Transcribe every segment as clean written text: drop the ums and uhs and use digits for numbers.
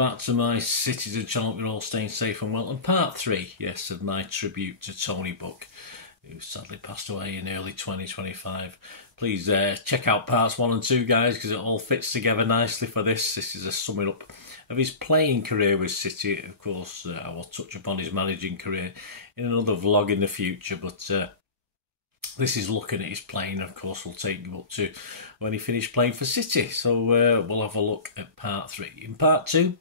back to my Citizen channel. You're all staying safe and well. And part 3, yes, of my tribute to Tony Buck, who sadly passed away in early 2025. Please check out parts 1 and 2, guys, because it all fits together nicely for this. This is a summing up of his playing career with City. Of course, I will touch upon his managing career in another vlog in the future, but this is looking at his playing. Of course, we'll take you up to when he finished playing for City. So we'll have a look at part 3. In part 2,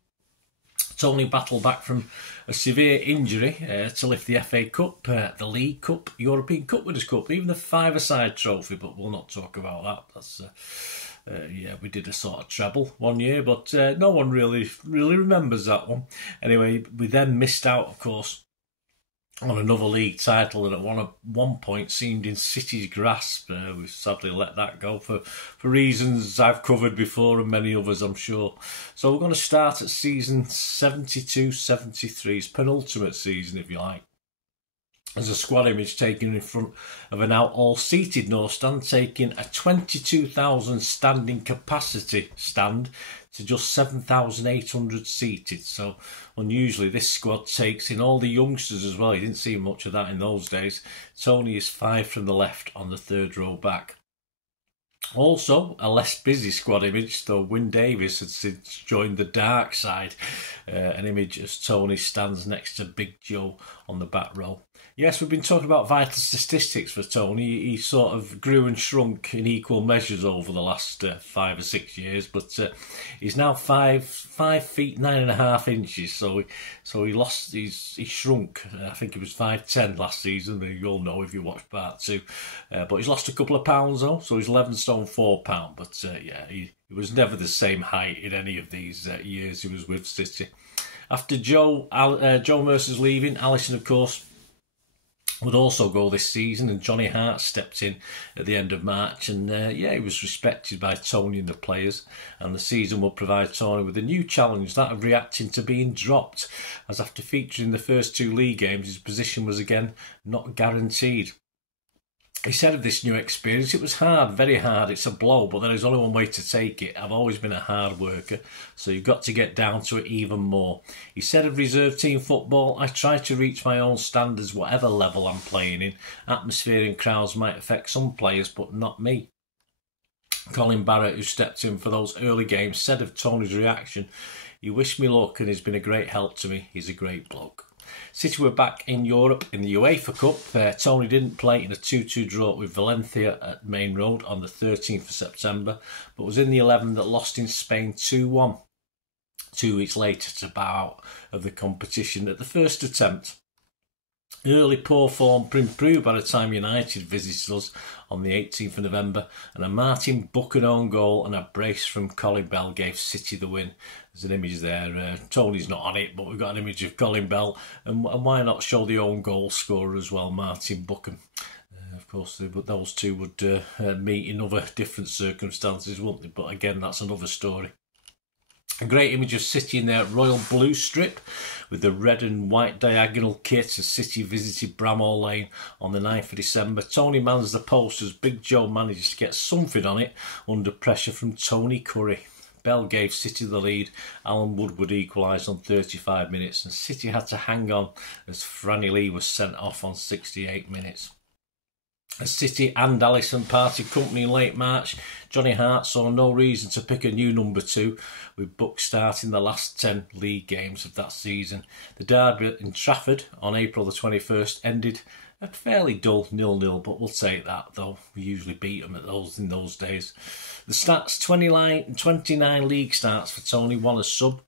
Tony battled back from a severe injury to lift the FA Cup, the League Cup, European Cup Winners' Cup, even the five-a-side trophy, but we'll not talk about that. That's yeah, we did a sort of treble one year, but no one really remembers that one. Anyway, we then missed out, of course, on another league title that at one point seemed in City's grasp. We've sadly let that go for reasons I've covered before and many others, I'm sure. So we're going to start at season 72-73's penultimate season, if you like. There's a squad image taken in front of an out all-seated North stand, taking a 22,000 standing capacity stand to just 7,800 seated. So unusually this squad takes in all the youngsters as well. You didn't see much of that in those days. Tony is 5 from the left on the third row back. Also, a less busy squad image, though Wyn Davies had since joined the dark side. An image as Tony stands next to Big Joe on the back row. Yes, we've been talking about vital statistics for Tony. He sort of grew and shrunk in equal measures over the last 5 or 6 years, but he's now 5 feet 9.5 inches. So he lost. He shrunk. I think he was 5'10" last season. You all know if you watched part 2. But he's lost a couple of pounds though, so he's 11 stone 4 pound. But yeah, he was never the same height in any of these years he was with City. After Joe Mercer's leaving, Alisson, of course, would also go this season, and Johnny Hart stepped in at the end of March, and yeah, he was respected by Tony and the players, and the season will provide Tony with a new challenge, that of reacting to being dropped, as after featuring the first 2 league games, his position was again not guaranteed. He said of this new experience, it was hard, very hard, it's a blow, but there is only one way to take it. I've always been a hard worker, so you've got to get down to it even more. He said of reserve team football, I try to reach my own standards whatever level I'm playing in. Atmosphere and crowds might affect some players, but not me. Colin Barrett, who stepped in for those early games, said of Tony's reaction, he wished me luck and he's been a great help to me. He's a great bloke. City were back in Europe in the UEFA Cup. Tony didn't play in a 2-2 draw with Valencia at Main Road on the 13th of September, but was in the 11 that lost in Spain 2-1. 2 weeks later to bow out of the competition at the first attempt. Early poor form improved by the time United visited us on the 18th of November, and a Martin Buchan own goal and a brace from Colin Bell gave City the win. There's an image there. Tony's not on it, but we've got an image of Colin Bell, and why not show the own goal scorer as well, Martin Buchan. Of course, those two would meet in other different circumstances, wouldn't they? But again, that's another story. A great image of City in their royal blue strip with the red and white diagonal kit as City visited Bramall Lane on the 9th of December. Tony mans the post as Big Joe manages to get something on it under pressure from Tony Curry. Bell gave City the lead. Alan Woodward equalised on 35 minutes and City had to hang on as Franny Lee was sent off on 68 minutes. As City and Alisson parted company in late March, Johnny Hart saw no reason to pick a new number 2, with Buck starting the last 10 league games of that season. The derby in Trafford on April the 21st ended a fairly dull 0-0, but we'll take that, though we usually beat them in those days. The stats: 29 league starts for Tony, 1 as sub,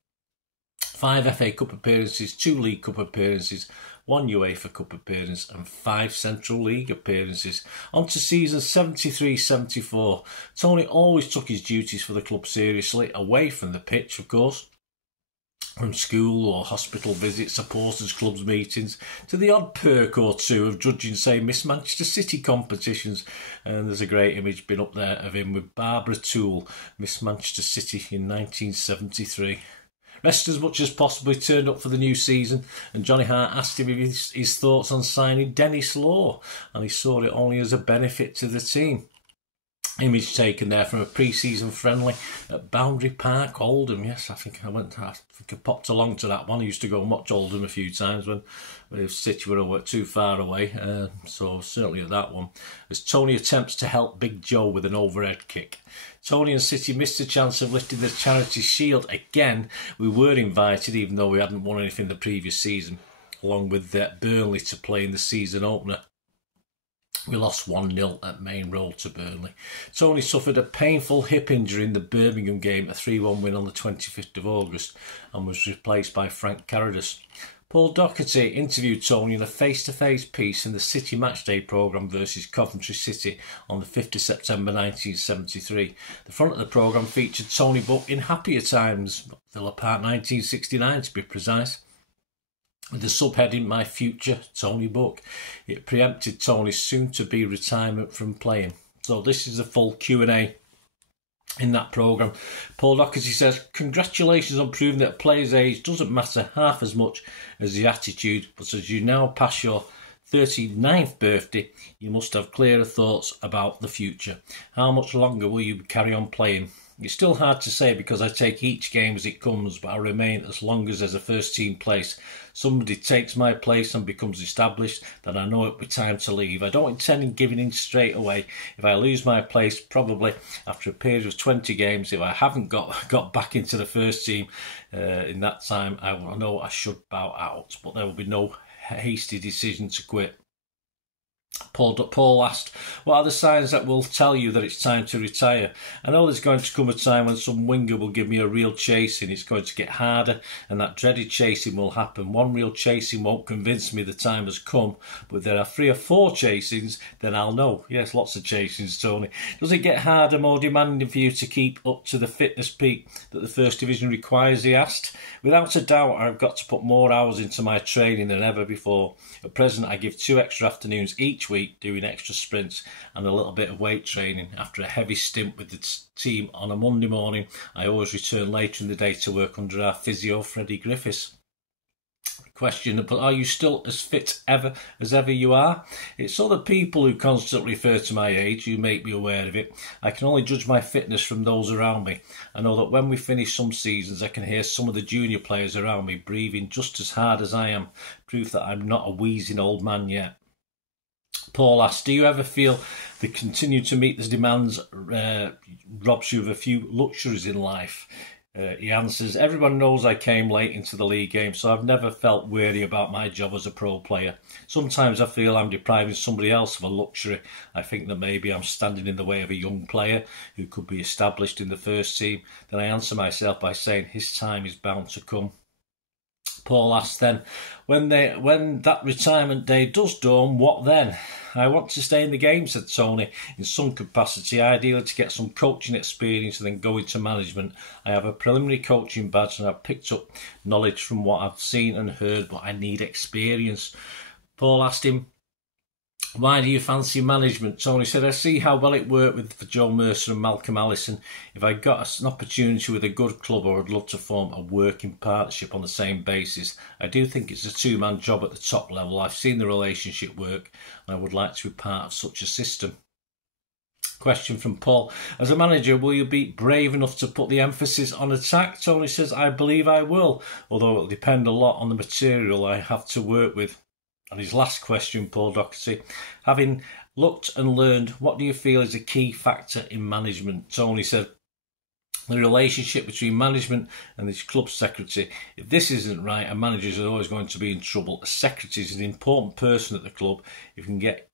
5 FA Cup appearances, 2 League Cup appearances, 1 UEFA Cup appearance and 5 Central League appearances. On to season 73-74. Tony always took his duties for the club seriously, away from the pitch, of course. From school or hospital visits, supporters clubs meetings, to the odd perk or two of judging, say, Miss Manchester City competitions. And there's a great image been up there of him with Barbara Toole, Miss Manchester City in 1973. Rest as much as possible, he turned up for the new season, and Johnny Hart asked him his thoughts on signing Dennis Law, and he saw it only as a benefit to the team. Image taken there from a pre-season friendly at Boundary Park, Oldham. Yes, I think I popped along to that one. I used to go and watch Oldham a few times when City were too far away. So certainly at that one. As Tony attempts to help Big Joe with an overhead kick. Tony and City missed a chance of lifting the Charity Shield again. We were invited, even though we hadn't won anything the previous season, along with Burnley to play in the season opener. We lost 1-0 at Main Road to Burnley. Tony suffered a painful hip injury in the Birmingham game, a 3-1 win on the 25th of August, and was replaced by Frank Carradus. Paul Doherty interviewed Tony in a face-to-face piece in the City Matchday programme versus Coventry City on the 5th of September 1973. The front of the programme featured Tony Buck in happier times, Villa Park 1969 to be precise, with the subheading My Future, Tony Buck. It preempted Tony's soon-to-be retirement from playing. So this is a full Q&A in that programme. Paul Doherty says, congratulations on proving that a player's age doesn't matter half as much as the attitude, but as you now pass your 39th birthday, you must have clearer thoughts about the future. How much longer will you carry on playing? It's still hard to say because I take each game as it comes, but I remain as long as there's a first team place. Somebody takes my place and becomes established, then I know it'll be time to leave. I don't intend on giving in straight away. If I lose my place, probably after a period of 20 games, if I haven't got back into the first team in that time, I know I should bow out, but there will be no hasty decision to quit. Paul asked, what are the signs that will tell you that it's time to retire? I know there's going to come a time when some winger will give me a real chasing. It's going to get harder and that dreaded chasing will happen. One real chasing won't convince me the time has come, but if there are 3 or 4 chasings, then I'll know. Yes, lots of chasings, Tony. Does it get harder, more demanding for you to keep up to the fitness peak that the First Division requires, he asked. Without a doubt, I've got to put more hours into my training than ever before. At present, I give 2 extra afternoons each week doing extra sprints and a little bit of weight training. After a heavy stint with the team on a Monday morning, I always return later in the day to work under our physio, Freddie Griffiths. Question, but are you still as fit as ever you are? It's other people who constantly refer to my age who make me aware of it. I can only judge my fitness from those around me. I know that when we finish some seasons, I can hear some of the junior players around me breathing just as hard as I am, proof that I'm not a wheezing old man yet. Paul asked, do you ever feel the continue to meet the demands robs you of a few luxuries in life? He answers, everyone knows I came late into the league game, so I've never felt weary about my job as a pro player. Sometimes I feel I'm depriving somebody else of a luxury. I think that maybe I'm standing in the way of a young player who could be established in the first team. Then I answer myself by saying his time is bound to come. Paul asked then, when that retirement day does dawn, what then? I want to stay in the game, said Tony, in some capacity, ideally to get some coaching experience and then go into management. I have a preliminary coaching badge and I've picked up knowledge from what I've seen and heard, but I need experience. Paul asked him, why do you fancy management? Tony said, I see how well it worked for Joe Mercer and Malcolm Allison. If I got an opportunity with a good club, I would love to form a working partnership on the same basis. I do think it's a two-man job at the top level. I've seen the relationship work and I would like to be part of such a system. Question from Paul. As a manager, will you be brave enough to put the emphasis on attack? Tony says, I believe I will, although it will depend a lot on the material I have to work with. And his last question, Paul Doherty, having looked and learned, what do you feel is a key factor in management? Tony said, the relationship between management and his club secretary. If this isn't right, a manager is always going to be in trouble. A secretary is an important person at the club. If you can get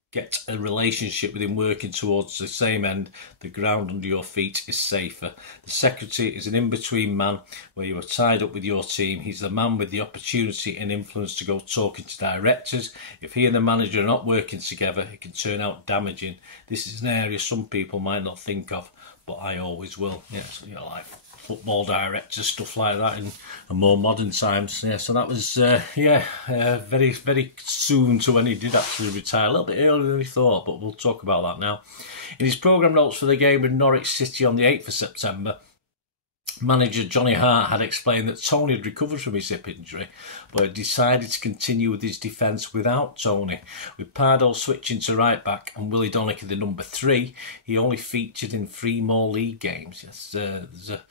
a relationship with him working towards the same end, the ground under your feet is safer. The secretary is an in-between man where you are tied up with your team. He's the man with the opportunity and influence to go talking to directors. If he and the manager are not working together, it can turn out damaging. This is an area some people might not think of, but I always will. Yes, like football directors, stuff like that in more modern times. Yeah, so that was very, very soon to when he did actually retire. A little bit earlier than he thought, but we'll talk about that now. In his programme notes for the game with Norwich City on the 8th of September, Manager Johnny Hart had explained that Tony had recovered from his hip injury, but had decided to continue with his defence without Tony. With Pardo switching to right back and Willie Donachie the number 3, he only featured in 3 more league games. Yes, there's a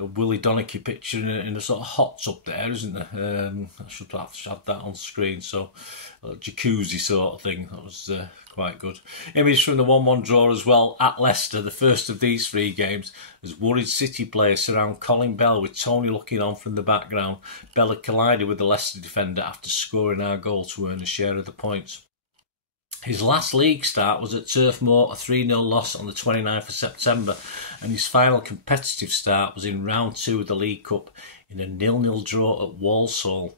Willie Donachie picture in a sort of hot tub there, isn't there? I should have had that on screen. So a jacuzzi sort of thing. That was quite good. Image from the 1-1 draw as well at Leicester, the first of these 3 games, as worried City players surround Colin Bell with Tony looking on from the background. Bell had collided with the Leicester defender after scoring our goal to earn a share of the points. His last league start was at Turf Moor, a 3-0 loss on the 29th of September, and his final competitive start was in round 2 of the League Cup in a 0-0 draw at Walsall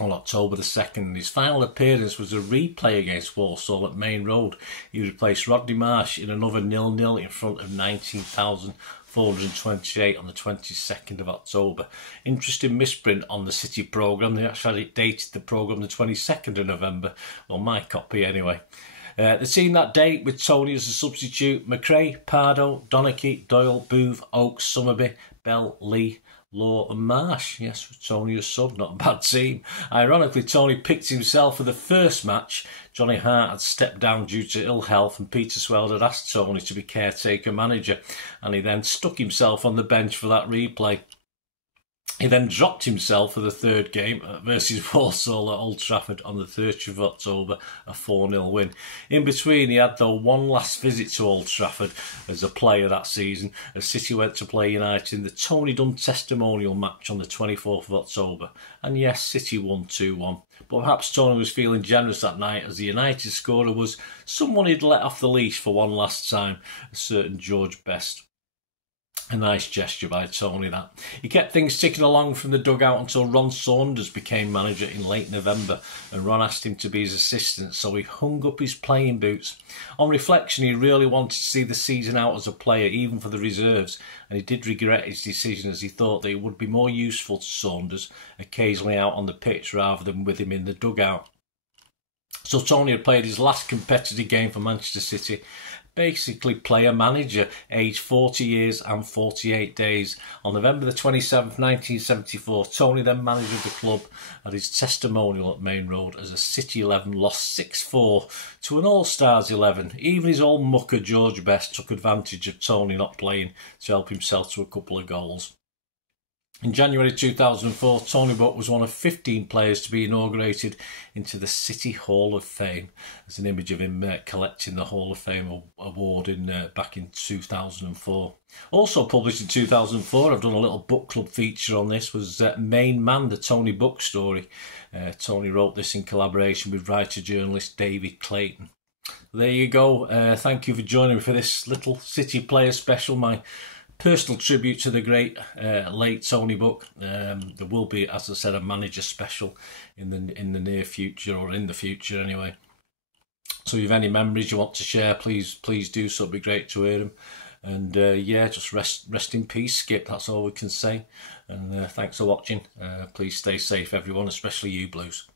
on October the 2nd. His final appearance was a replay against Walsall at Main Road. He replaced Rodney Marsh in another 0-0 in front of 19,428 on the 22nd of October. Interesting misprint on the City programme. They actually dated the programme the 22nd of November. Well, my copy anyway. The team that day with Tony as a substitute: McRae, Pardo, Donachie, Doyle, Booth, Oakes, Summerby, Bell, Lee, Law and Marsh. Yes, with Tony as sub, not a bad team. Ironically, Tony picked himself for the first match. Johnny Hart had stepped down due to ill health, and Peter Sweld had asked Tony to be caretaker manager, and he then stuck himself on the bench for that replay. He then dropped himself for the 3rd game versus Walsall at Old Trafford on the 30th of October, a 4-0 win. In between, he had, though, one last visit to Old Trafford as a player that season, as City went to play United in the Tony Dunn testimonial match on the 24th of October. And yes, City won 2-1. But perhaps Tony was feeling generous that night, as the United scorer was someone he'd let off the leash for one last time, a certain George Best. A nice gesture by Tony, that. He kept things ticking along from the dugout until Ron Saunders became manager in late November, and Ron asked him to be his assistant, so he hung up his playing boots. On reflection, he really wanted to see the season out as a player, even for the reserves, and he did regret his decision, as he thought that it would be more useful to Saunders occasionally out on the pitch rather than with him in the dugout. So Tony had played his last competitive game for Manchester City, basically player-manager, aged 40 years and 48 days. On November the 27th, 1974, Tony, then manager of the club, had his testimonial at Main Road as a City 11 lost 6-4 to an All-Stars 11. Even his old mucker George Best took advantage of Tony not playing to help himself to a couple of goals. In January 2004, Tony Bloke was one of 15 players to be inaugurated into the City Hall of Fame. There's an image of him collecting the Hall of Fame award back in 2004. Also published in 2004, I've done a little book club feature on this, was Main Man, the Tony book story. Tony wrote this in collaboration with writer-journalist David Creighton. There you go. Thank you for joining me for this little City player special, my personal tribute to the great late Tony Bloke. There will be, as I said, a manager special in the near future, or in the future anyway. So if you have any memories you want to share, please do so. It'd be great to hear them. And yeah, just rest in peace, Skip. That's all we can say. And thanks for watching. Please stay safe, everyone, especially you Blues.